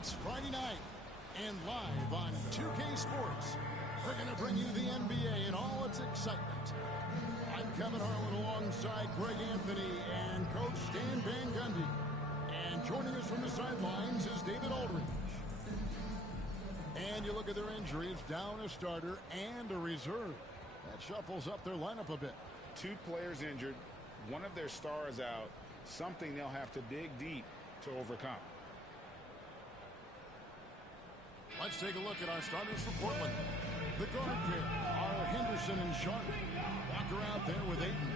It's Friday night, and live on 2K Sports, we're going to bring you the NBA in all its excitement. I'm Kevin Harlan alongside Greg Anthony and Coach Stan Van Gundy. And joining us from the sidelines is David Aldridge. And you look at their injuries, down a starter and a reserve. That shuffles up their lineup a bit. Two players injured, one of their stars out, something they'll have to dig deep to overcome. Let's take a look at our starters for Portland. The guard pair are Henderson and Sharp. Walker out there with Ayton.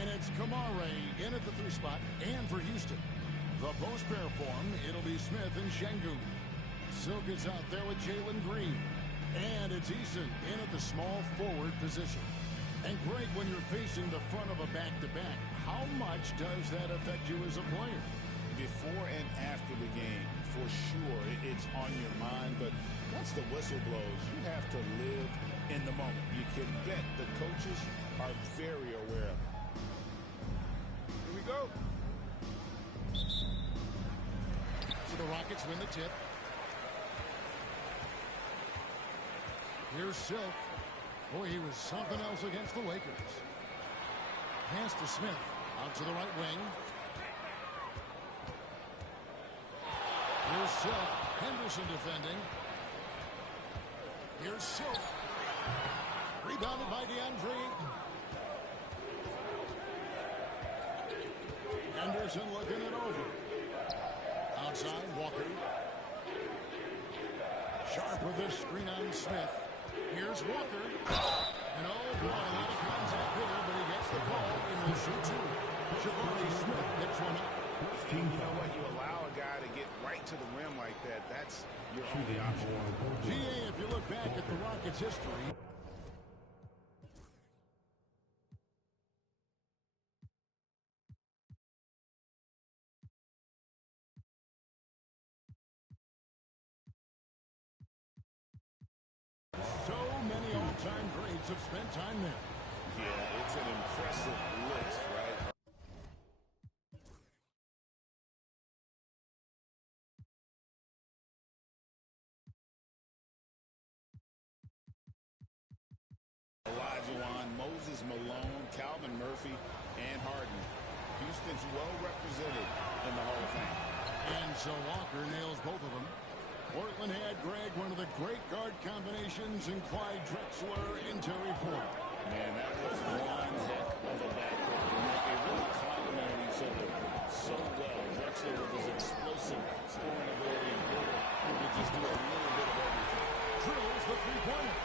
And it's Kamare in at the 3 spot. And for Houston, the post pair form, it'll be Smith and Şengün. Silk is out there with Jalen Green. And it's Eason in at the small forward position. And Greg, when you're facing the front of a back-to-back, how much does that affect you as a player? Before and after the game, for sure, it's on your mind. But once the whistle blows, you have to live in the moment. You can bet the coaches are very aware of it. Here we go. So the Rockets win the tip. Here's Silk. Boy, he was something else against the Lakers. Pass to Smith. Out to the right wing. Here's Silk. Henderson defending. Here's Silk. Rebounded by DeAndre Ayton. Henderson looking it over. Outside, Walker. Sharp with this screen on Smith. Here's Walker. And oh boy, a lot of contact there, but he gets the call and will shoot two. Jabari Smith picks one up. You know what? You allow a guy to get right to the rim like that. That's your only option. GA, if you look back at the Rockets' history, so many all-time greats have spent time there. Yeah, it's an impressive list, right? Olajuwon, Moses Malone, Calvin Murphy, and Harden. Houston's well represented in the Hall of Fame. And so Walker nails both of them. Portland had, Greg, one of the great guard combinations in Clyde Drexler and Terry Porter. Man, that was one heck of a backcourt. They really complemented each other so well. Drexler with his explosive scoring ability and Porter who could just do a little bit of everything. Drills the three-pointer.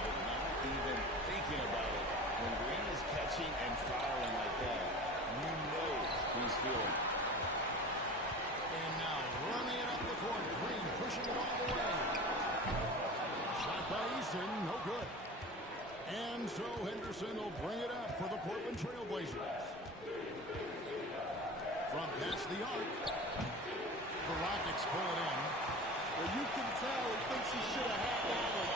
But not even thinking about it. When Green is catching and fouling like that, you know he's feeling it. And now running it up the court. Green pushing it all the way. Shot by Eason, no good. And so Henderson will bring it up for the Portland Trail Blazers. From past the arc. The Rockets pull it in. Well, you can tell he thinks he should have had that one.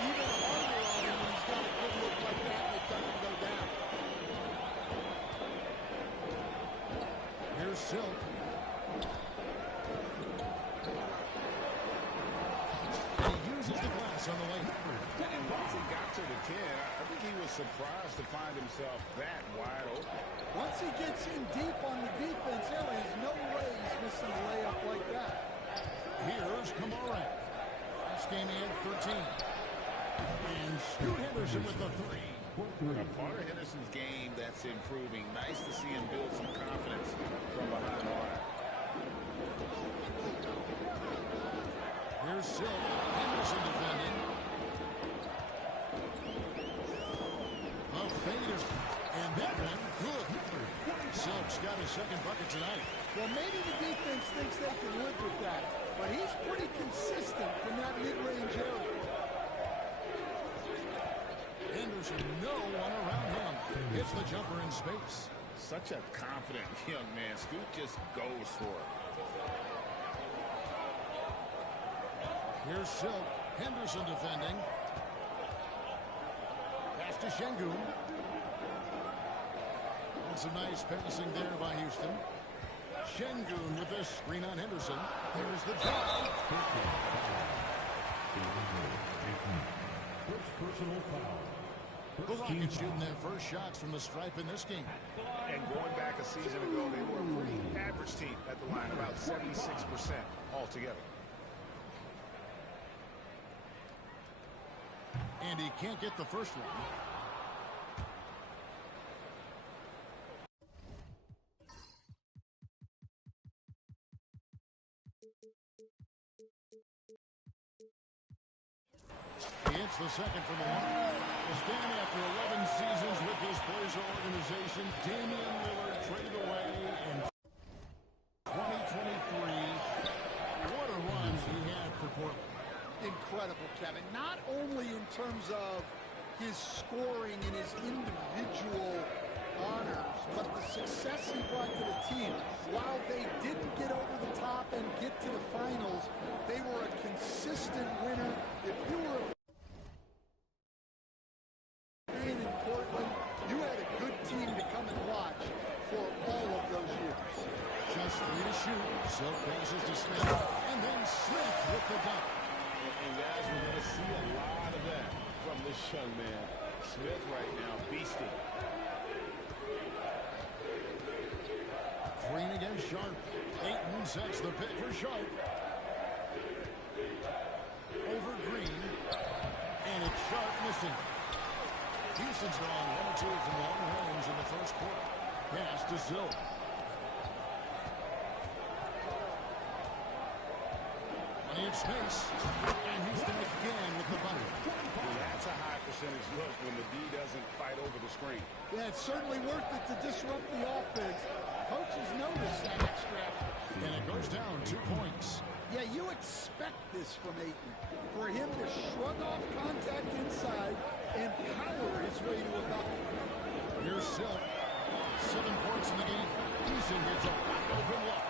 Even harder on him when he's got a good look like that and it doesn't go down. Here's Silk. On the lane. And once he got to the 10, I think he was surprised to find himself that wide open. Once he gets in deep on the defense area, there's no way he's missing a layup like that. Here's Kamara. This game he had 13. And Scoot Henderson with the 3. A part of Henderson's game that's improving. Nice to see him build some confidence from behind the line. Here's Silk. Henderson defending. A fade is, and that one, good. Silk's got his second bucket tonight. Well, maybe the defense thinks they can live with that, but he's pretty consistent from that mid-range area. Henderson, no one around him. Hits the jumper in space. Such a confident young man. Scoot just goes for it. Here's Silk. Henderson defending. Pass to Şengün. And some nice passing there by Houston. Şengün with this screen on Henderson. There's the drive. First personal foul. The Rockets shooting their first shots from the stripe in this game. And going back a season ago, they were a pretty average team at the line, about 76% altogether. And he can't get the first one. He hits the second from the line. Stand after 11 seasons with this Blazer organization, Damian Lillard traded away in 2023. What a run he had for Portland. Incredible, Kevin. Not only in terms of his scoring and his individual honors, but the success he brought to the team. While they didn't get over the top and get to the finals, they were a consistent winner. If you were in Portland, you had a good team to come and watch for all of those years. Just 3 to shoot. Silk passes to Smith, and then Smith with the dunk. And guys, we're going to see a lot of that from this young man. Smith right now, beasting. Green against Sharp. Ayton sets the pick for Sharp. Over Green. And it's Sharp missing. Houston's gone 1 or 2 from long range in the first quarter. Pass to Silk. Plenty of space. And Houston again with the bucket. Well, that's a high percentage look when the D doesn't fight over the screen. Yeah, it's certainly worth it to disrupt the offense. Coaches notice that extra effort. And it goes down 2 points. Yeah, you expect this from Ayton. For him to shrug off contact inside and power his way to a bucket. Here's Silk. 7 points in the game. Houston gets a wide open look.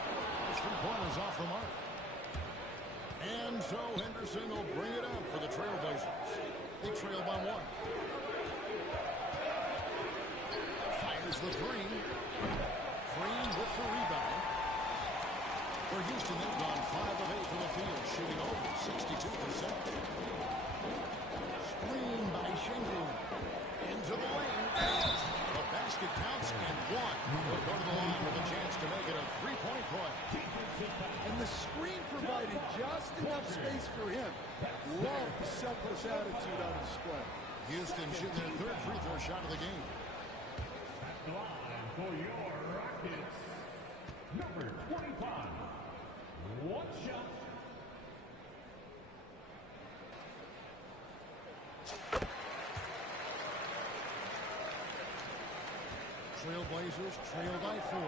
Those 3 pointers off the mark. And so Henderson will bring it up for the Trailblazers. They trail by 1. Fires the 3. Green with the rebound. For Houston, they've gone 5 of 8 from the field, shooting over 62%. Screen by Şengün. Into the lane. The basket counts and 1. Will go to the line with a chance to make it a 3-point play. And the screen provided just enough space for him. Love the selfless attitude on display. Houston shooting their 3rd free throw shot of the game. Line for your Rockets, number 25. One shot. Trailblazers trail by 4.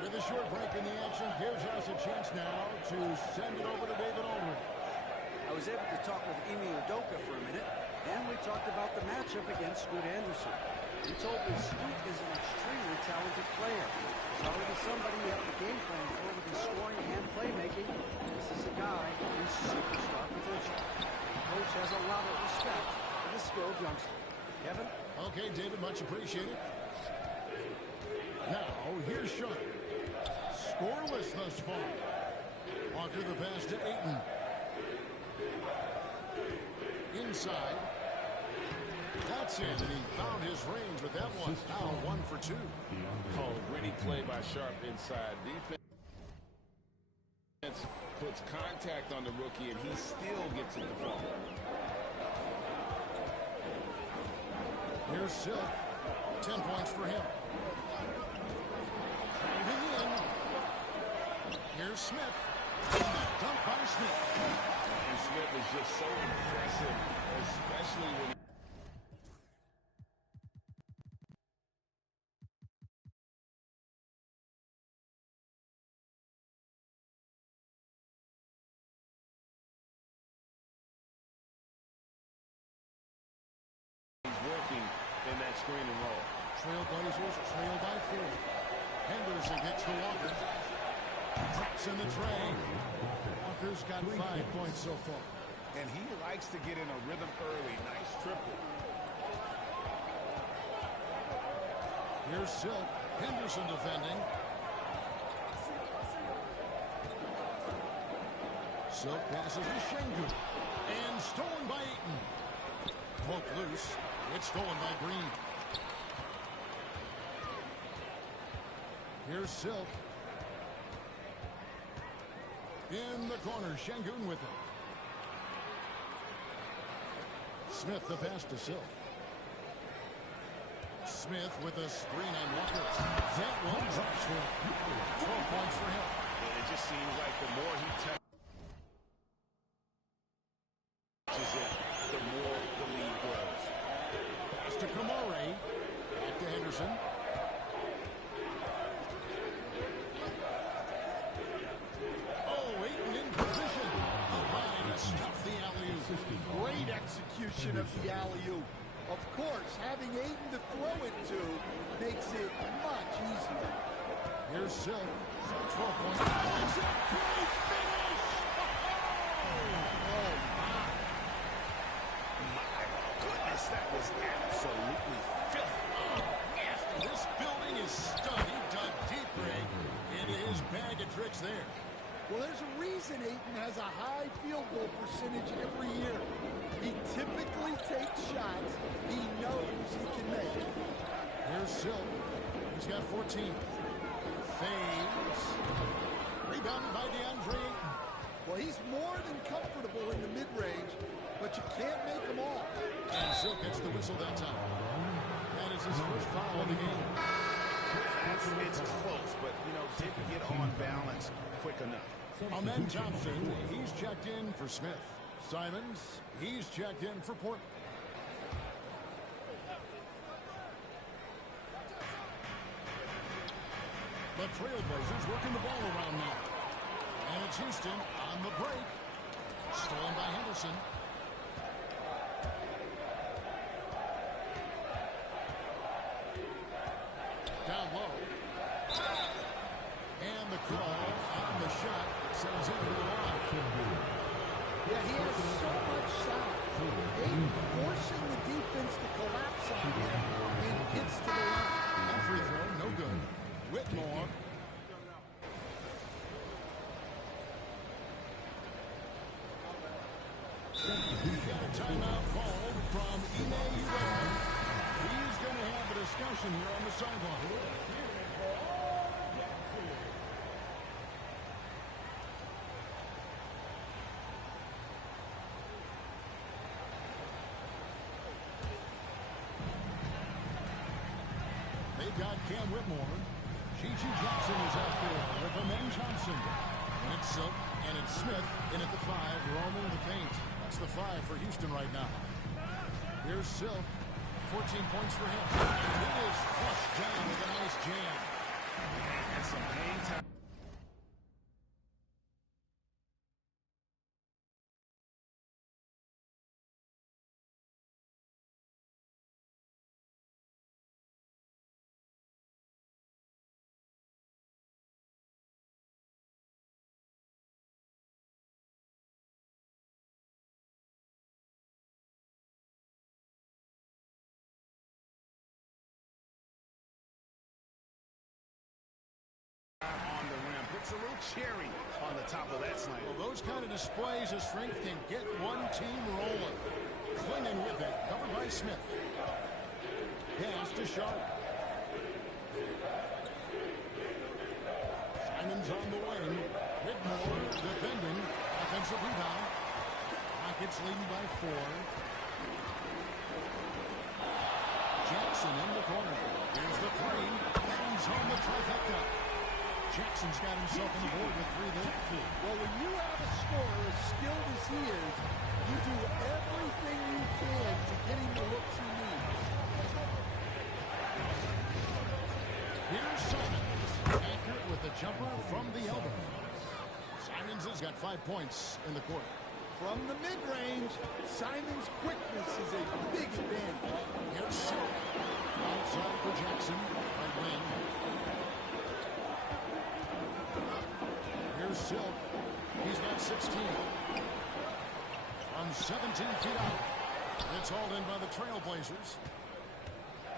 With a short break in the action gives us a chance now to send it over to David Aldridge. I was able to talk with Ime Udoka for a minute, and we talked about the matchup against Scoot Anderson. He told me Scoot is an extremely talented player. He's already somebody we have the game plan for with his scoring and playmaking. This is a guy with superstar potential. The coach has a lot of respect for the skilled youngster. Kevin? Okay, David, much appreciated. Now, here's Sharp. Scoreless thus far. Walker the pass to Ayton. Inside. That's it, and he found his range with that one. Now 1 for 2. Oh, gritty play by Sharp inside. Defense puts contact on the rookie, and he still gets it to fall. Here's Silk. 10 points for him. Driving in. Here's Smith. Dunk by Smith. And Smith is just so impressive, especially when he's working in that screen and roll. Trailblazers trail by 4. Henderson gets to Walker. Drops in the tray. Walker's got 5 points so far. And he likes to get in a rhythm early. Nice triple. Here's Silk. Henderson defending. Silk passes to Şengün. And stolen by Ayton. Poke loose. It's stolen by Green. Here's Silk. In the corner, Şengün with it. Smith the pass to Silk. Smith with a screen on Walker. That one drops for 12 points for him. It just seems like the more he touches it, the more the lead grows. Pass to Kamare. Back to Henderson. Oh, Ayton in position. Trying to stuff the alley-oop. Great execution of the alley-oop. Of course, having Ayton to throw it to makes it much easier. Here's Silk. 12 points. It's a great finish! Oh, my. My goodness, that was absolutely filthy. Nasty. This building is stunned. He dug deep, Greg, into his bag of tricks there. Well, there's a reason Ayton has a high field goal percentage every year. He typically takes shots he knows he can make. Here's Silk. He's got 14. Fades. Rebounded by DeAndre Ayton. Well, he's more than comfortable in the mid-range, but you can't make them all. And Silk gets the whistle that time. That is his first foul of the game. It's close, but, didn't get on balance quick enough. Amen Thompson, he's checked in for Smith. Simons, he's checked in for Portland. The Trailblazers working the ball around now. And it's Houston on the break. Stolen by Henderson. Down low. And the call on the shot sends him to the line. Yeah, he has so much size. Ayton forcing the defense to collapse on him and gets to the line. And free throw, no good. Whitmore. Timeout called from Ime Udoka. He's going to have a discussion here on the sideline. They've got Cam Whitmore. Gigi Jackson is out there with Amen Thompson. And it's Silk, and it's Smith in at the 5, roaming the paint. That's the 5 for Houston right now. Here's Silk. 14 points for him. And he is flushed down with a nice jam. And some hang time. On the rim, puts a little cherry on the top of that slam. Well, those kind of displays of strength can get one team rolling. Clinging with it, covered by Smith. Pass to Sharp. Simons on the wing. Whitmore defending. Offensive rebound. Rockets leading by 4. Jackson in the corner. Here's the 3. Bangs home the trifecta. Jackson's got himself on the board with 3 there. Well, when you have a scorer as skilled as he is, you do everything you can to get him the looks he needs. Here's Simons. Accurate with the jumper from the elbow. Simons has got 5 points in the quarter. From the mid-range, Simons' quickness is a big advantage. Here's Silk. Outside for Jackson. Right wing. Here's Silk. He's got 16. From 17 feet out. It's hauled in by the Trailblazers.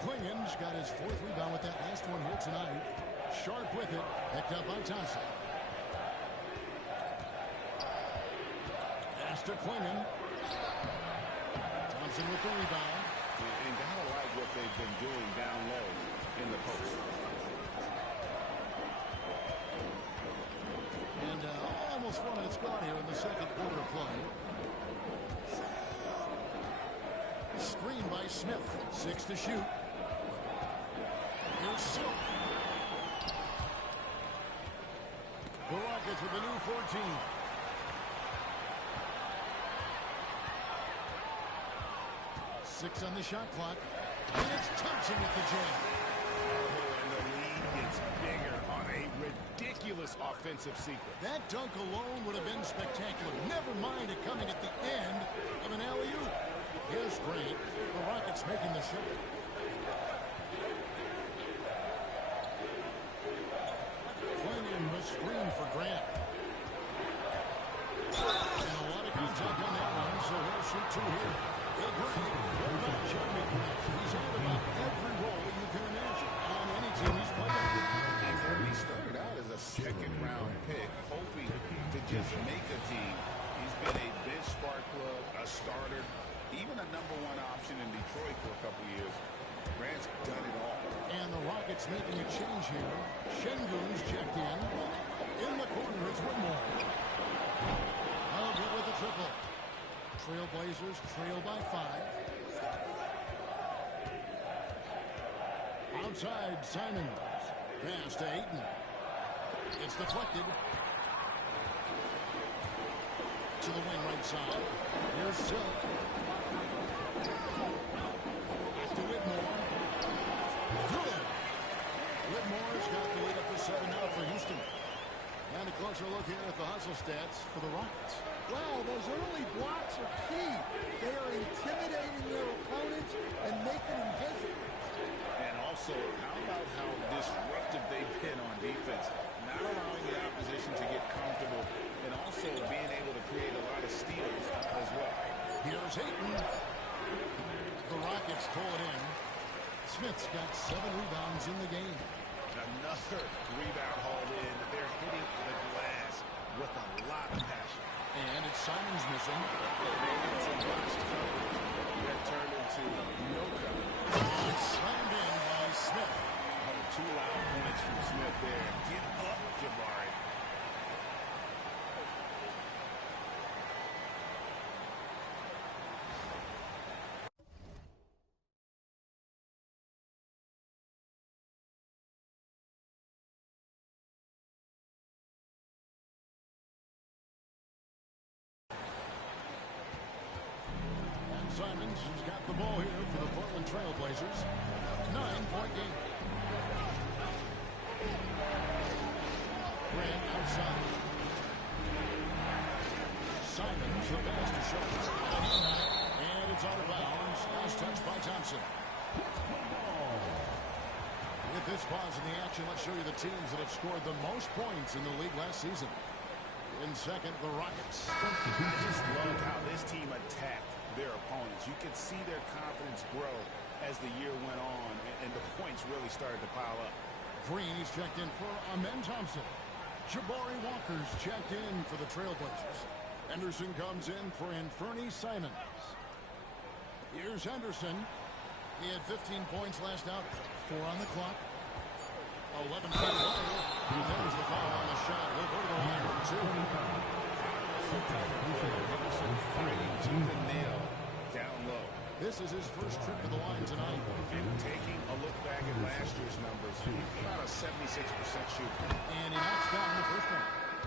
Clingan's got his 4th rebound with that last one here tonight. Sharp with it. Picked up by Thompson. to Klingon. Thompson with the rebound. And gotta like what they've been doing down low in the post. And almost 4 minutes gone here in the second quarter of play. Screen by Smith. 6 to shoot. Here's Silk. The Rockets with a new 14. Six on the shot clock. And it's Thompson with the jam. Oh, and the lead gets bigger on a ridiculous offensive sequence. That dunk alone would have been spectacular. Never mind it coming at the end of an alley-oop. Here's Grant. The Rockets making the shot. Klingon the screen for Grant. And a lot of contact on that one, so he'll shoot 2 here. Well, Grant, what about Jeremy Grant? He's had about every role you can imagine on any team he's played. He started out as a second-round pick, hoping to just make a team. He's been a bench spark plug, a starter, even a #1 option in Detroit for a couple years. Grant's done it all. And the Rockets making a change here. Şengün's checked in. In the corner, it's Whitmore. Oh, good with the triple. Trailblazers trail by 5. Outside, Simons. Pass to Ayton. It's deflected. To the wing right side. Here's Silk. To Whitmore. Good. Whitmore's got the lead up to 7 now for Houston. And a closer look here at the hustle stats for the Rockets. Wow, those early blocks are key. They are intimidating their opponents and making them hesitate. And also, how about how disruptive they've been on defense? Not allowing the opposition to get comfortable and also being able to create a lot of steals as well. Here's Ayton. The Rockets pull it in. Smith's got 7 rebounds in the game. Another rebound hauled in. They're hitting the glass with a lot of passion. And it's Simons missing. They had some botched coverage that turned into no coverage. It's slammed in by Smith. Oh, 2 loud points from Smith there. Get up, Jabari. Simons has got the ball here for the Portland Trailblazers. 9-point game. Grant outside. Simons the pass to Schultz. And it's out of bounds. Last touch by Thompson. With this pause in the action, let's show you the teams that have scored the most points in the league last season. In second, the Rockets. I just love how this team attacked their opponents. You could see their confidence grow as the year went on, and the points really started to pile up. Green is checked in for Amen Thompson. Jabari Walker's checked in for the Trailblazers. Henderson comes in for Anfernee Simons. Here's Henderson. He had 15 points last out. 4 on the clock. 11 feet away. There's the foul on the shot. He'll go to the line for 2. Henderson fighting to the nail down low. This is his first trip to the line tonight. And taking a look back at last year's numbers, about a 76% shooter. And he knocks down the first one.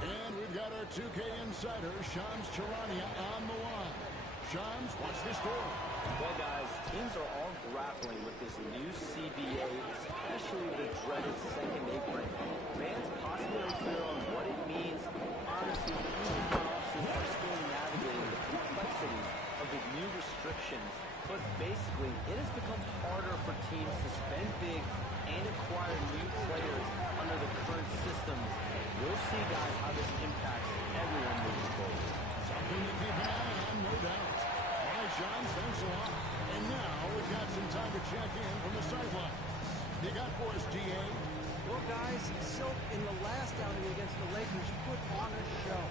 And we've got our 2K insider, Shams Charania, on the line. Shams, what's the story? Well, guys, teams are all grappling with this new CBA, especially the dreaded second apron. Fans possibly unclear on what it means. Honestly, even the officers are still navigating the complexities of the new restrictions. But basically, it has become harder for teams to spend big and acquire new players under the current systems. We'll see, guys, how this impacts everyone moving forward. Something to keep an eye on, no doubt. All right, John, thanks a lot. And now we've got some time to check in from the sideline. You got for us, DA? Well, guys, Silk in the last outing against the Lakers put on a show.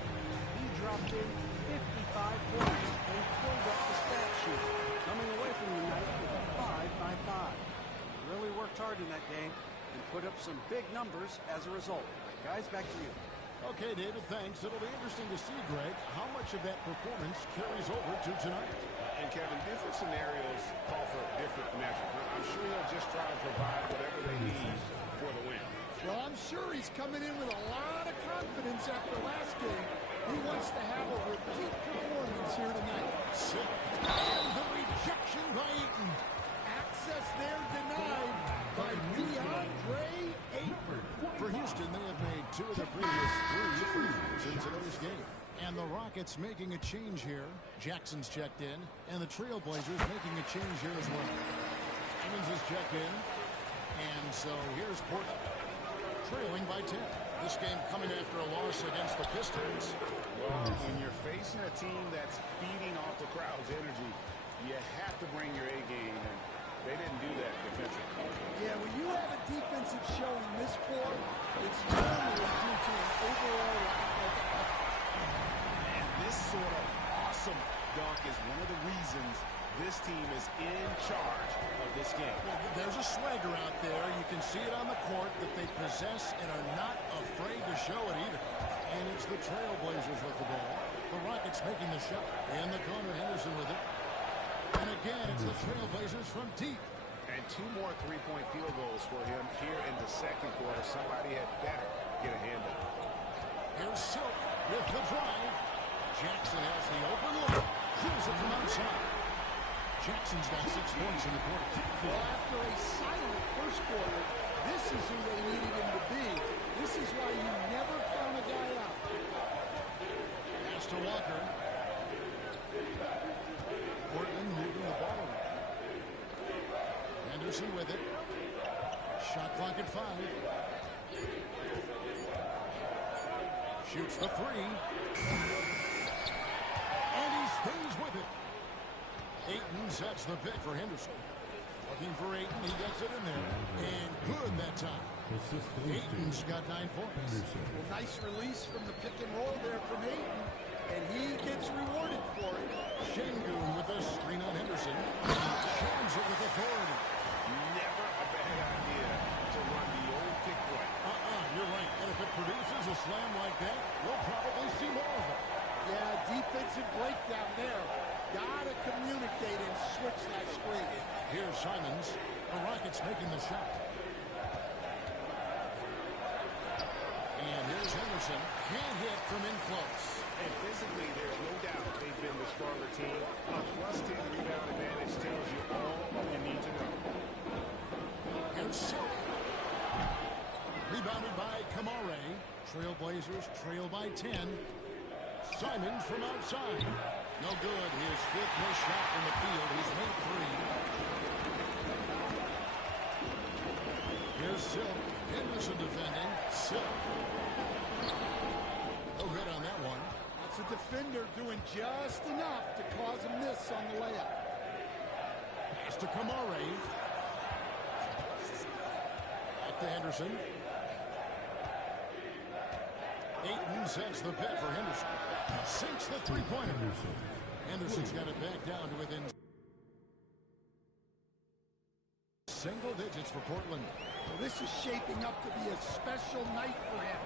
He dropped in 55 points and pulled up the stat sheet, coming away from the night with a 5-by-5. Really worked hard in that game and put up some big numbers as a result. Guys, back to you. Okay, David, thanks. It'll be interesting to see, Greg, how much of that performance carries over to tonight. And, Kevin, different scenarios call for different measures. I'm sure he'll just try to provide whatever they need for the win. Well, I'm sure he's coming in with a lot of confidence after last game. He wants to have a repeat performance here tonight. And the rejection by Eaton. Access there denied by DeAndre Ayton. For Houston, they have made 2 of the previous 3 free throws in today's game. And the Rockets making a change here. Jackson's checked in, and the Trailblazers making a change here as well. Simmons is checked in, and so here's Portland, trailing by 10. This game coming after a loss against the Pistons. Well, when you're facing a team that's feeding off the crowd's energy, you have to bring your A game, and they didn't do that defensively. Yeah, when you have a defense that's showing this poor, it's normally due to an overall lack of effort. And this sort of awesome dunk is one of the reasons this team is in charge of this game. Well, there's a swagger out there. You can see it on the court that they possess and are not afraid to show it either. And it's the Trailblazers with the ball. The Rockets making the shot. In the corner, Henderson with it. And again, it's the Trailblazers from deep. And 2 more three-point field goals for him here in the second quarter. Somebody had better get a hand up. Here's Silk with the drive. Jackson has the open look. Drills it from outside. Jackson's got 6 points in the quarter. Well, after a silent first quarter, this is who they needed him to be. This is why you never count a guy out. Pass to Walker. Portland moving the ball around. Henderson with it. Shot clock at 5. Shoots the 3. And he stays with it. Ayton sets the pick for Henderson. Looking for Ayton. He gets it in there. And good that time. Ayton's got 9 points. Well, nice release from the pick and roll there from Ayton. And he gets rewarded for it. Şengün with a screen on Henderson. Shams it with authority. Never a bad idea to run the old pick play. You're right. And if it produces a slam like that, we'll probably see more of it. Yeah, defensive breakdown there. Gotta communicate and switch that screen. Here's Simons. The Rockets making the shot. And here's Henderson. Can't hit from in close. And physically, there's no doubt they've been the stronger team. A +10 rebound advantage tells you all you need to know. Here's Silk. Rebounded by Kamare. Trailblazers trail by 10. Simons from outside. No good. His 5th missed shot from the field. He's made 3. Here's Silk. Henderson defending. Silk. No good on that one. That's a defender doing just enough to cause a miss on the layup. Pass to Kamare. Back to Henderson. Ayton sets the pick for Henderson. Sinks the 3-pointer. Henderson's got it back down to within single digits for Portland. Well, this is shaping up to be a special night for him.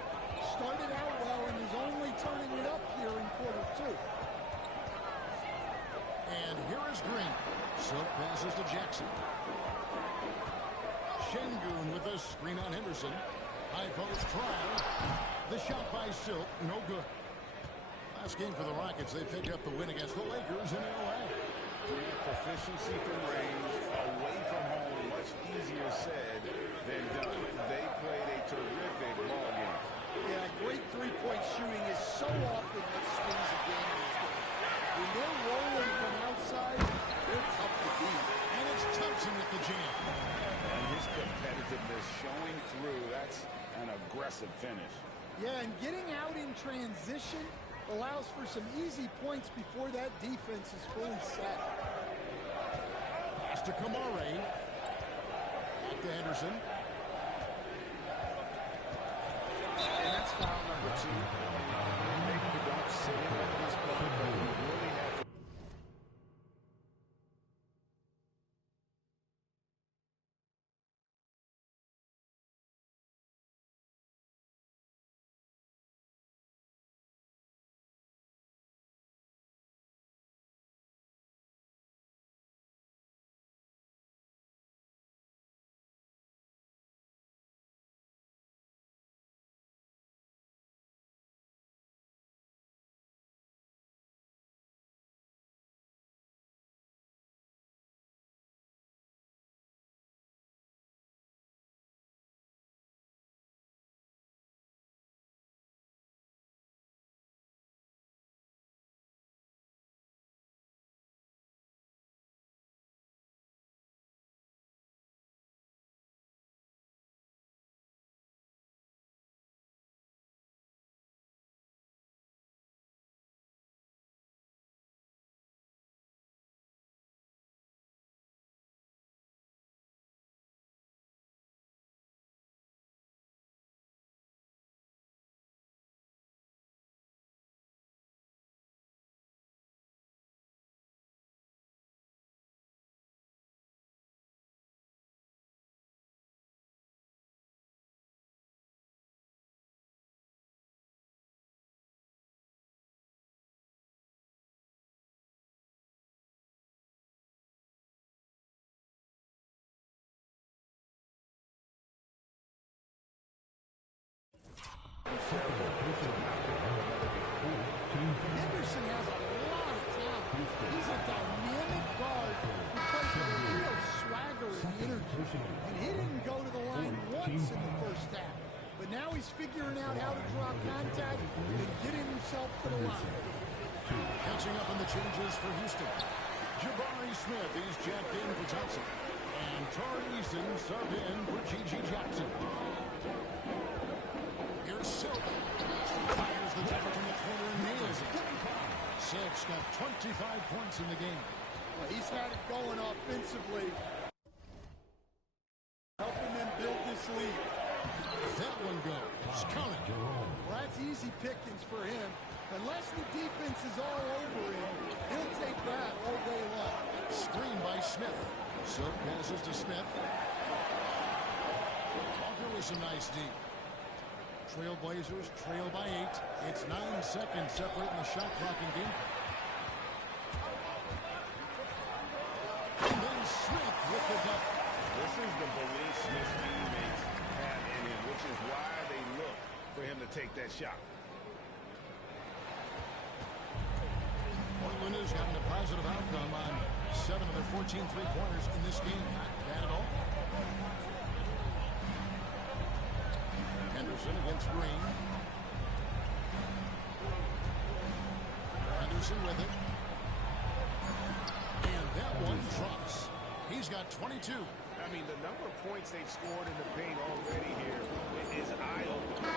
Started out well and is only turning it up here in quarter 2. And here is Green. Silk passes to Jackson. Şengün with a screen on Henderson. High post trial. The shot by Silk, no good. Last game for the Rockets, they picked up the win against the Lakers in L.A. Proficiency from range, away from home, much easier said than done. They played a terrific ball game. Yeah, great three-point shooting is so often what swings a game in this game. When they're rolling from outside, they're tough to beat. And it's Thompson with the jam. And his competitiveness showing through. That's an aggressive finish. Yeah, and getting out in transition allows for some easy points before that defense is fully set. Pass to Kamare. Back to Henderson. And that's foul number 2. Maybe you don't sit in at this point, but He's a dynamic guard who plays with a real swagger and energy. And he didn't go to the line once in the first half. But now he's figuring out how to draw contact and getting himself to the line. Catching up on the changes for Houston. Jabari Smith is jacked in for Thompson. And Tari Eason subbed in for G.G. Jackson. Here's Silk. Fires the jumper from the corner and nails it. Silk's got 25 points in the game. Well, he's had it going offensively, helping them build this lead. That one goes. Count it. Well, that's easy pickings for him. Unless the defense is all over him, he'll take that all day long. Screen by Smith. Silk passes to Smith. Walker with some nice D. Trailblazers trail by 8. It's 9 seconds separating the shot clock and game. And then Smith with the double. This is the belief Smith's teammates have in him, which is why they look for him to take that shot. Portland has gotten a positive outcome on 7 of their 14 three-pointers in this game. Not bad at all. Henderson against Green. Henderson with it. And that one drops. He's got 22. I mean, the number of points they've scored in the paint already here is eye-opening.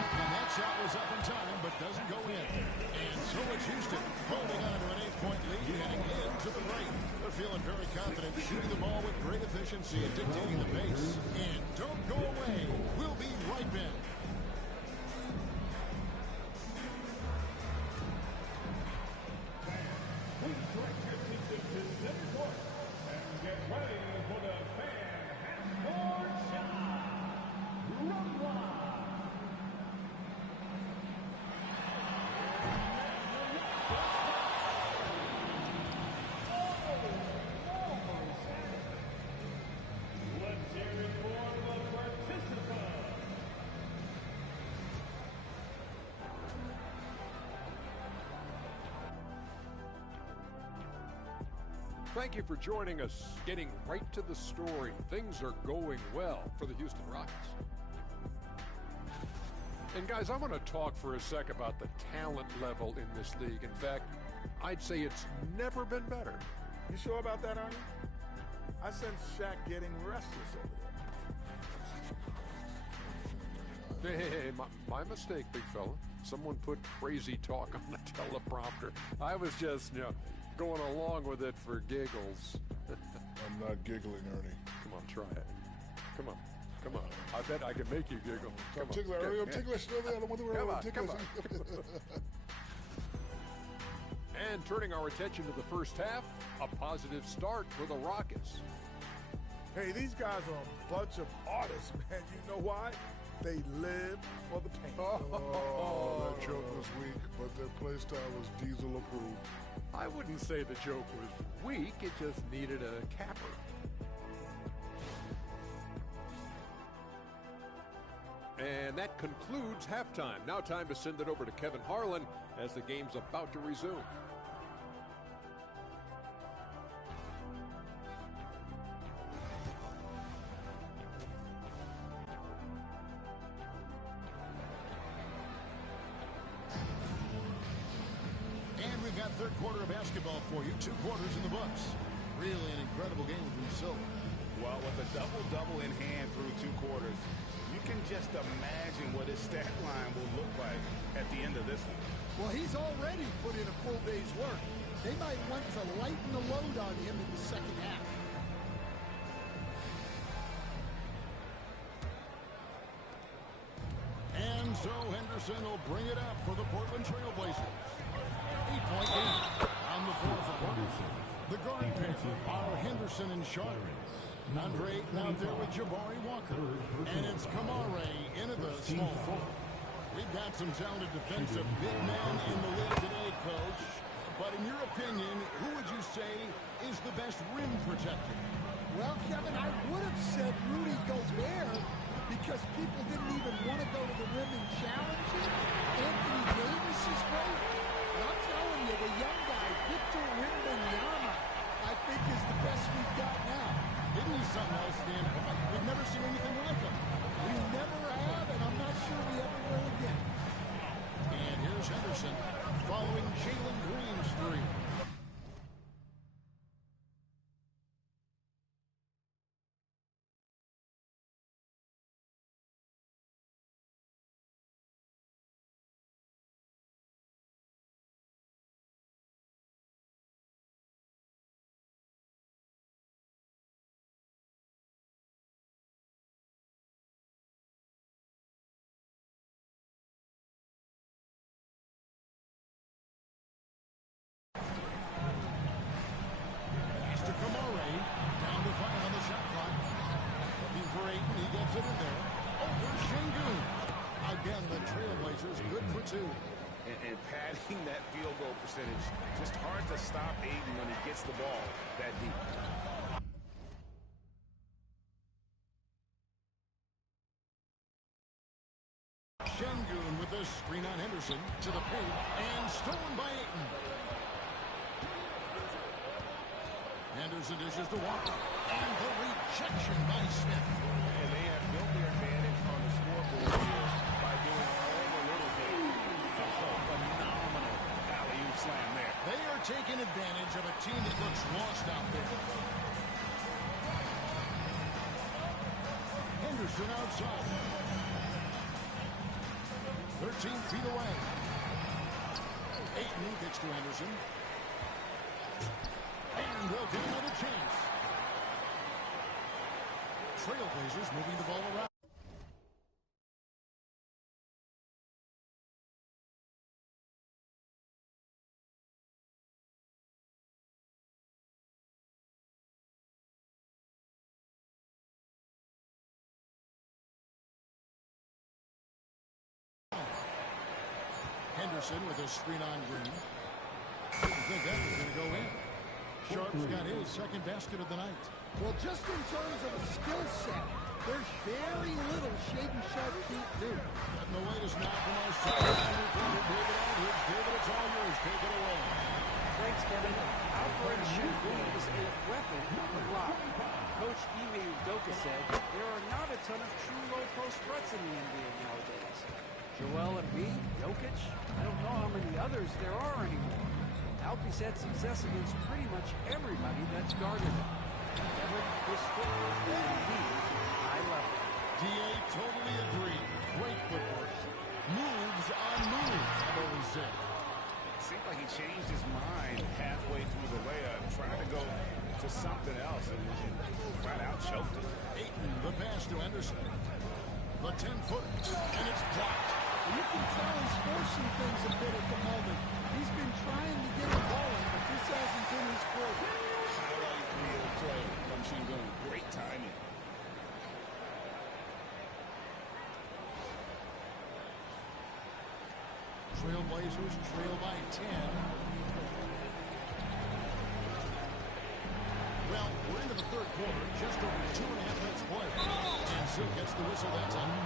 And that shot was up in time, but doesn't go in. And so it's Houston holding on to an 8-point lead heading into the break. They're feeling very confident, shooting the ball with great efficiency and dictating the pace. And don't go away. We'll be right back. Please direct your attention to center court and get ready for the fan half-court shot. Run line. Let's hear it for the participant. Thank you for joining us. Getting right to the story. Things are going well for the Houston Rockets. And guys, I want to talk for a sec about the talent level in this league. In fact, I'd say it's never been better. You sure about that, Arnie? I sense Shaq getting restless over there. Hey, my mistake, big fella. Someone put crazy talk on the teleprompter. I was just, going along with it for giggles. I'm not giggling, Ernie. Come on, try it. Come on. I bet I can make you giggle. I'm ticklish, Ernie. I'm ticklish. I don't want to Come on, ticklish. come And turning our attention to the first half, a positive start for the Rockets. Hey, these guys are a bunch of artists, man. You know why? They live for the paint. Oh, that joke was weak, but their play style was Diesel approved. I wouldn't say the joke was weak, it just needed a capper. And that concludes halftime. Now time to send it over to Kevin Harlan as the game's about to resume. And we've got third quarter of basketball for you. 2 quarters in the books. Really an incredible game from Silk. Well, with a double-double in hand through 2 quarters, you can just imagine what his stat line will look like at the end of this one. Well, he's already put in a full day's work. They might want to lighten the load on him in the second half. And so Henderson will bring it up for the Portland Trailblazers. 8-point game on the floor for Portland. The guard pair are Henderson and Sharp. Andre out there with Jabari Walker. And it's Kamare into the small forward. We've got some talented defensive big men in the league today, Coach. But in your opinion, who would you say is the best rim protector? Well, Kevin, I would have said Rudy Gobert because people didn't even want to go to the rim and challenge him. Anthony Davis is great. But I'm telling you, the young guy, two. And padding that field goal percentage, just hard to stop Ayton when he gets the ball that deep. Şengün with a screen on Henderson to the paint and stolen by Ayton. Henderson dishes to Walker and the rejection by Smith. And they have built their advantage on the scoreboard here by doing all the little things. A phenomenal alley-oop slam there. They are taking advantage of a team that looks lost out there. Henderson outside. 13 feet away. Ayton gets to Henderson. And they'll get another chance. Trailblazers moving the ball around. Henderson with a screen on Green. Didn't think that was going to go in. Sharp's got his second basket of the night. Well, just in terms of a skill set, there's very little Shaedon Sharpe can't do. Getting the latest now from our side. David, it's all yours. Take it away. Thanks, Kevin. Alperen Şengün is a weapon on the block. Coach Ime Udoka said there are not a ton of true low-post threats in the NBA nowadays. Joel Embiid, Jokic, I don't know how many others there are anymore. Alpie's had success against pretty much everybody that's guarded him. Kevin, his footwork is indeed high level. DA totally agree. Great footwork. Moves on moves, I've always said. It seemed like he changed his mind halfway through the layup, trying to go to something else, and flat out choked it. Ayton, the pass to Henderson. The 10-footer, and it's blocked. You can tell he's forcing things a bit at the moment. He's been trying to get it going, but this hasn't been his forte. Highlight reel play from Şengün. Great timing. Trailblazers trail by 10. Well, we're into the third quarter, just over 2.5 minutes played. And Silk gets the whistle that time.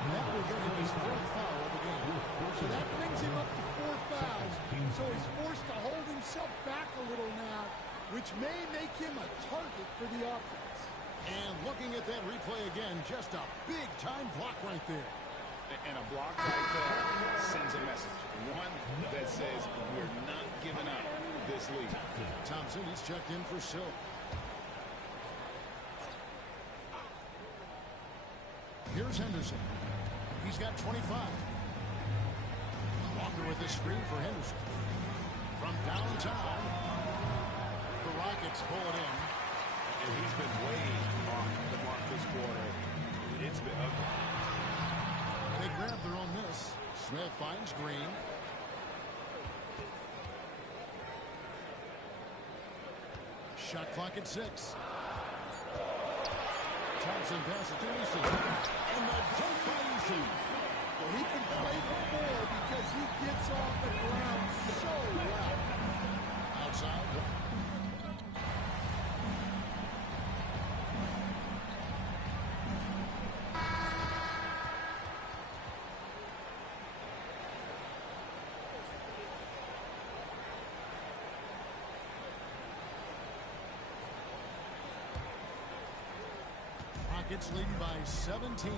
That will get him his fourth foul of the game. So that brings him up to 4 fouls. So he's forced to hold himself back a little now, which may make him a target for the offense. And looking at that replay again, just a big-time block right there. And a block like that sends a message. One that says we're not giving up this lead. Thompson, he's checked in for Silk. Here's Henderson. He's got 25. Walker with the screen for Henderson. From downtown, the Rockets pull it in. And he's been way off the mark this quarter. It's been ugly. They grab their own miss. Smith finds Green. Shot clock at 6. Thompson passes to Eason. And the dunk by Eason. Well, he can play the 4 because he gets off the ground so well. Outside. Rockets leading by 17.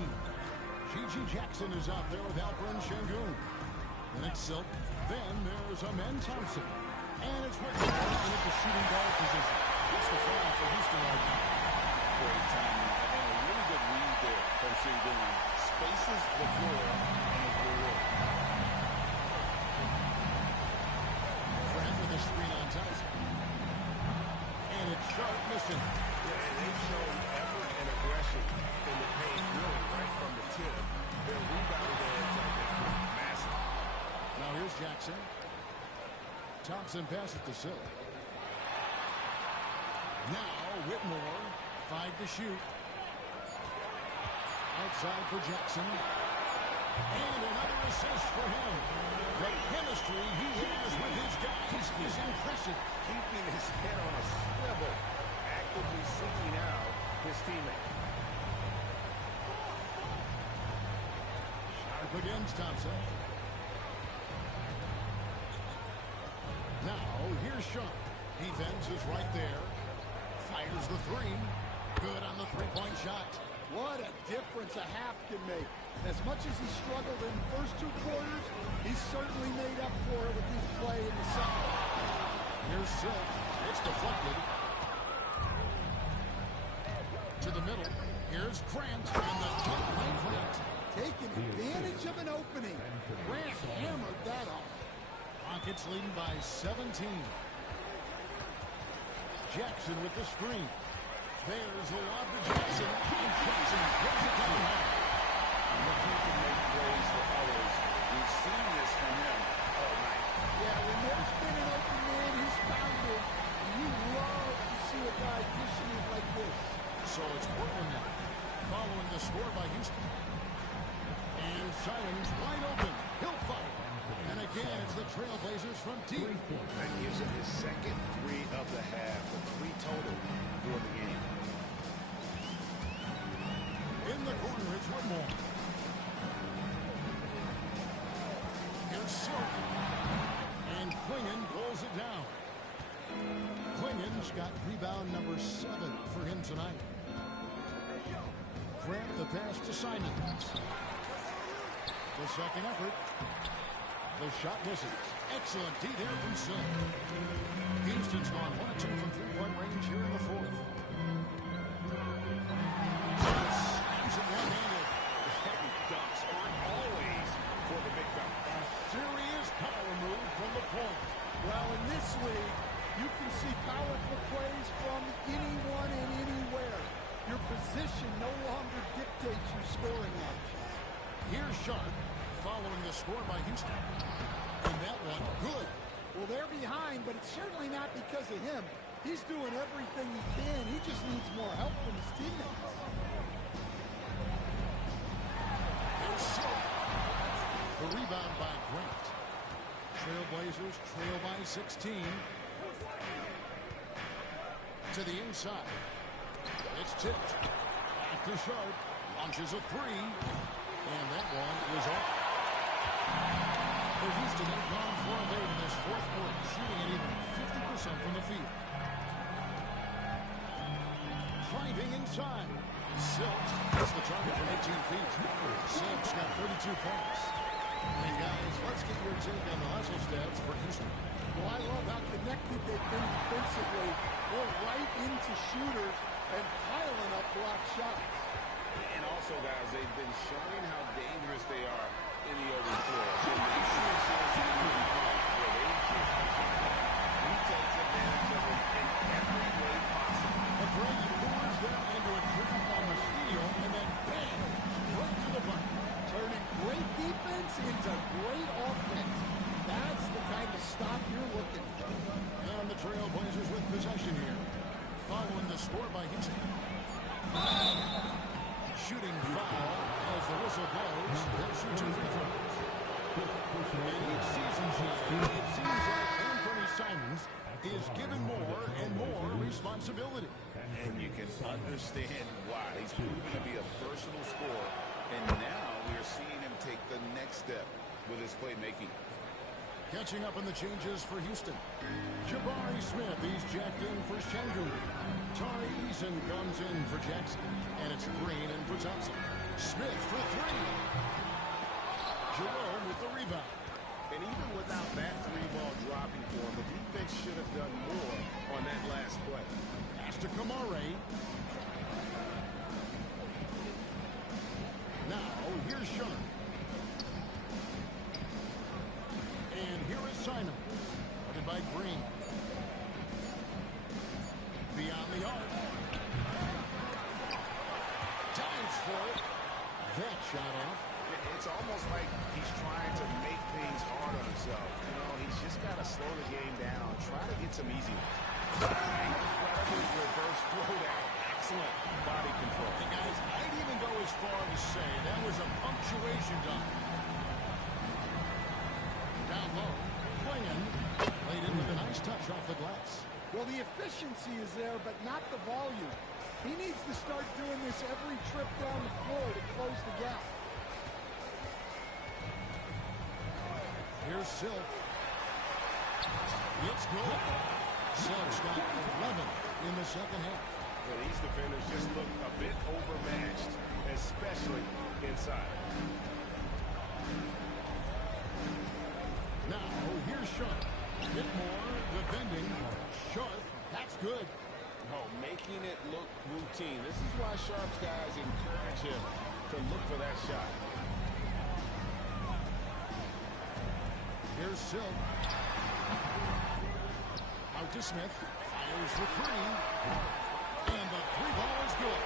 G.G. Jackson is out there with Alperen Şengün. The next Silk. Then there's Amen Thompson. And it's Rick Jackson at the shooting guard position. It's the foul for Houston right now. Great timing. And a really good read there from Şengün. Spaces the floor and is rewarded. Grant with a screen on Thompson. And it's Sharpe missing. Yeah, and they've shown effort and aggression in the paint really right from the tip. Their rebound edge has been massive. Now here's Jackson. Thompson passes to Silk. Now Whitmore, 5 to shoot. Outside for Jackson. And another assist for him. The chemistry he has with his guys is impressive. Keeping his head on a swivel, actively seeking out his teammate. Sharp against Thompson. Now, here's Sharp. Defense is right there. Fires the three. Good on the three-point shot. What a difference a half can make. As much as he struggled in the first 2 quarters, he certainly made up for it with his play in the second. Here's Silk. It's deflected. To the middle. Here's Grant. And the dunk by Grant. Taking advantage of an opening. Grant hammered that off. Rockets leading by 17. Jackson with the screen. There's the lob to Jackson. And Jackson throws it down high. Looking to make plays for others. We've seen this from him all night. Yeah, when there's been an open man, he's found it. And you love to see a guy dishing it like this. So it's Portland now, following the score by Houston. And Simons wide open. He'll fire. And again, it's the Trailblazers from deep. That gives him his second 3 of the half, a 3 total for the game. In the corner, it's Whitmore. Here's Silk. And Klingon pulls it down. Klingon's got rebound number 7 for him tonight. Grant the pass to Simons. The second effort. The shot misses. Excellent D there from Silk. Houston's gone 1 of 2 from three-point range here in the fourth. Slams it one-handed. Heavy dunks aren't always for the big fella. Serious power move from the point. Well, in this league, you can see powerful plays from anyone and anywhere. Your position no longer dictates your scoring options. Here's Sharp following the score by Houston. And that one, good. Well, they're behind, but it's certainly not because of him. He's doing everything he can. He just needs more help from his teammates. Here's Silk. The rebound by Grant. Trailblazers trail by 16. To the inside. It's tipped. Back to Sharp. Launches a 3. And that one is off. For Houston, they've gone 4 of 8 in this fourth quarter, shooting at even 50% from the field. Driving inside. Silk hits the target from 18 feet. Silk's got 32 points. And guys, let's get your take on the hustle stats for Houston. Well, I love how connected they've been defensively. They're right into shooters and piling up block shots. And also, guys, they've been showing how dangerous they are in the open floor. And they see themselves in the point where they just he takes advantage of them in every way possible. McGrady lures them into a trap on the steal, and then bang, right to the bucket. Turning great defense into great offense. That's the kind of stop you're looking for. And the Trailblazers with possession here. Following the score by Houston. Shooting foul as the whistle blows. They'll shoot 2 free throws. And each season, it seems like Anthony Simons is given more and more responsibility. And you can understand why. He's proven to be a versatile scorer. And now we are seeing him take the next step with his playmaking. Catching up on the changes for Houston. Jabari Smith, he's jacked in for Şengün. Tari Eason comes in for Jackson. And it's Green in for Thompson. Smith for 3. Jerome with the rebound. And even without that 3-ball dropping for him, the defense should have done more on that last play. Pass to Kamare. Now, here's Sean. And here is Simon. Guarded by Green. Beyond the arc. Dives for it. That shot off. It's almost like he's trying to make things hard on himself. You know, he's just got to slow the game down. Try to get some easy ones. Incredible reverse throwdown. Excellent body control. And guys, I'd even go as far to say that was a punctuation dunk. Well, the efficiency is there, but not the volume. He needs to start doing this every trip down the floor to close the gap. Here's Silk. It's good. Silk's got 11 in the second half. Well, these defenders just look a bit overmatched, especially inside. Now, here's Sharp. Whitmore defending. Sharp. That's good. Oh, making it look routine. This is why Sharp's guys encourage him to look for that shot. Here's Silk. Out to Smith. Fires for three. And the three ball is good.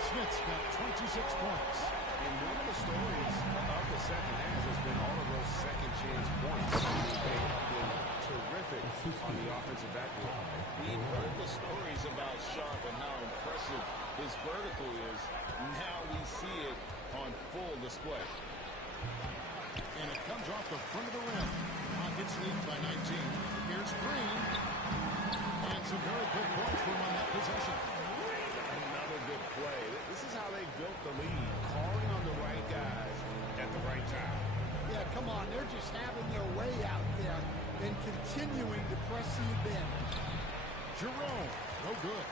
Smith's got 26 points. And one of the stories of the second half has been all of those second chance points. They have been terrific on the offensive backboard. We've heard the stories about Sharp and how impressive his vertical is. Now we see it on full display. And it comes off the front of the rim. Rockets lead by 19. Here's Green. And some very good points for him on that possession. Another good play. This is how they built the lead. Calling on the right guys at the right time. Yeah, come on. They're just having their way out there and continuing to press the advantage. Jerome, no good.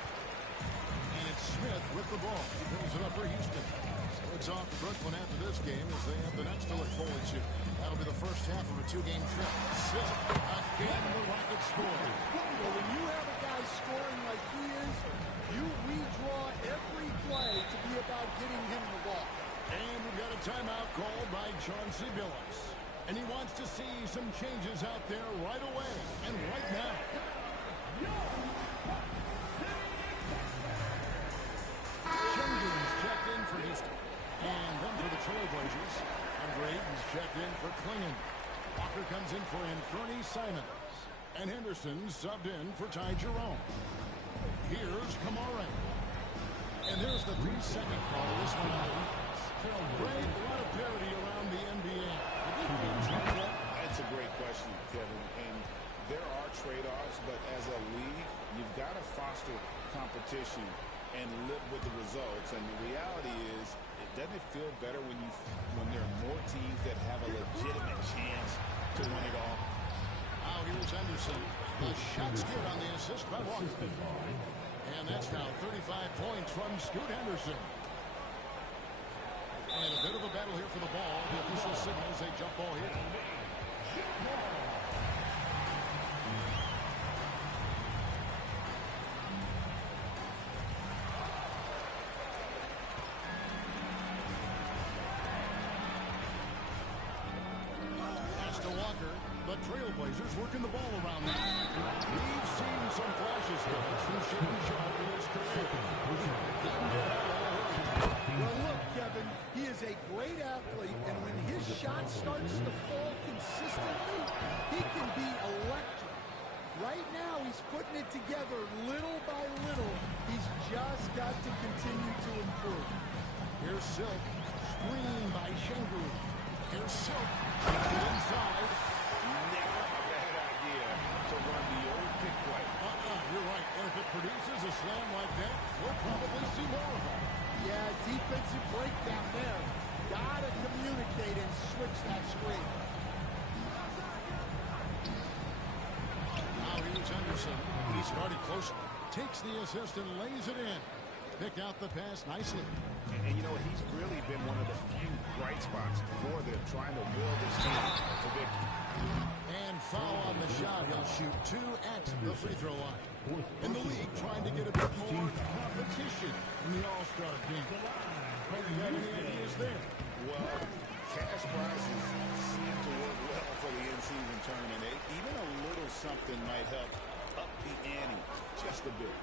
And it's Smith with the ball. He pulls it up for Houston. So it's off to Brooklyn after this game as they have the next to look forward to. That'll be the first half of a two-game trip. Silk, again the Rockets score. Well, when you have a guy scoring like he is, you redraw every play to be about getting him the ball. And we've got a timeout called by Chauncey Billups. And he wants to see some changes out there right away and right now. Shengun's checked in for Houston. And then for the Trailblazers, Andre Ayton's checked in for Klingon. Walker comes in for Anthony Simons. And Henderson subbed in for Ty Jerome. Here's Kamara. And there's the 3-second call. This one on the defense. Great, a lot of parity around the NBA. That's a great question, Kevin. And there are trade-offs, but as a league, you've got to foster competition and live with the results. And the reality is, doesn't it feel better when there are more teams that have a legitimate chance to win it all? Now here's Henderson. The shot's good on the assist by Walker. And that's now 35 points from Scoot Henderson. And a bit of a battle here for the ball. The official signals a jump ball here. Pass to Walker. The Trailblazers working the ball around now. We've seen some flashes from Shaedon Sharpe in his career. Well, look, Kevin, he is a great athlete, and when his shot starts to fall consistently, he can be electric. Right now, he's putting it together little by little. He's just got to continue to improve. Here's Silk. Screen by Sengun. Here's Silk. Inside. Never a bad idea to run the old pick play. You're right. And if it produces a slam like that, we'll probably see more of it. Yeah, defensive breakdown there. Gotta communicate and switch that screen. Now here's Henderson. He started close. Takes the assist and lays it in. Picked out the pass nicely. And you know, he's really been one of the few bright spots for them trying to will this team to victory. And foul on the shot. He'll shoot two at the free throw line. In the league, trying to get a bit more competition in the All-Star game. Do you have any ideas there? Well, cash prizes seem to work well for the in-season tournament. Even a little something might help up the ante just a bit.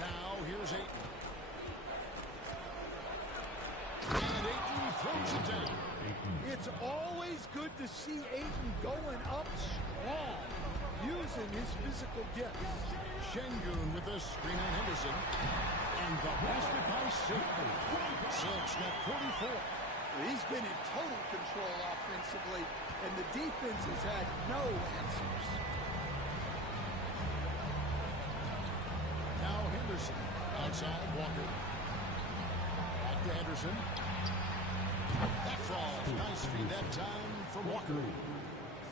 Now, here's Ayton. And Ayton throws it down. It's always good to see Ayton going up strong, using his physical gifts. Sengun with a screen on Henderson. And the basket by Silk. Silk's got 44. He's been in total control offensively, and the defense has had no answers. Henderson. Outside, Walker. Back to Henderson. That falls. Nice feed that time from Walker.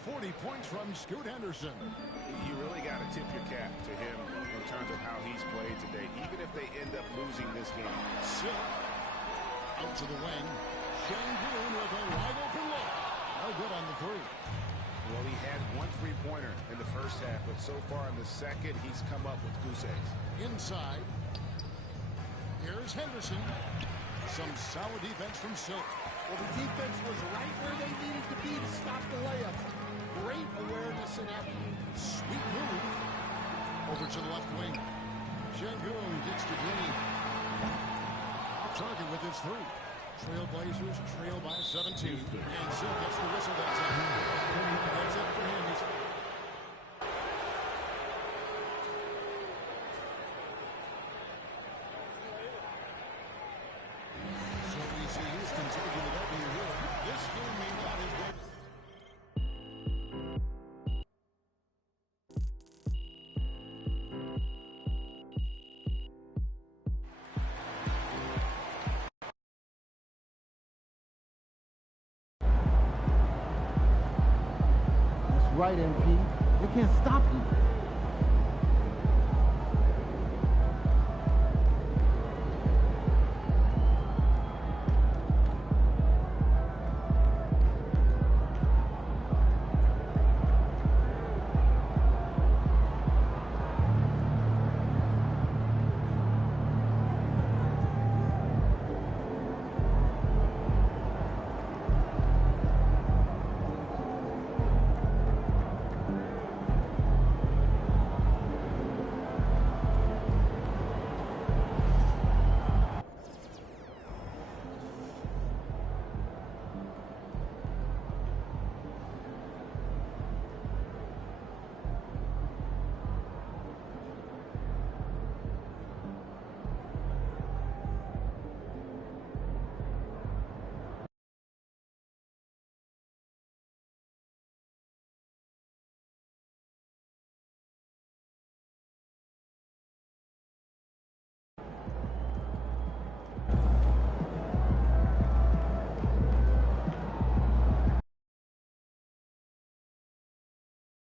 40 points from Scoot Henderson. You really got to tip your cap to him in terms of how he's played today, even if they end up losing this game. Silk out to the wing. Şengün with a wide open look. No good on the three. Well, he had one three-pointer in the first half, but so far in the second, he's come up with goose eggs. Inside. Here's Henderson. Some solid defense from Silk. Well, the defense was right where they needed to be to stop the layup. Great awareness and effort. Sweet move. Over to the left wing. Şengün gets to Green. Off target with his three. Trailblazers trail by 17. And Silk gets the whistle that time. That's it for him. So we see Houston taking the W here. This game may not have been. Right, MP. You can't stop him.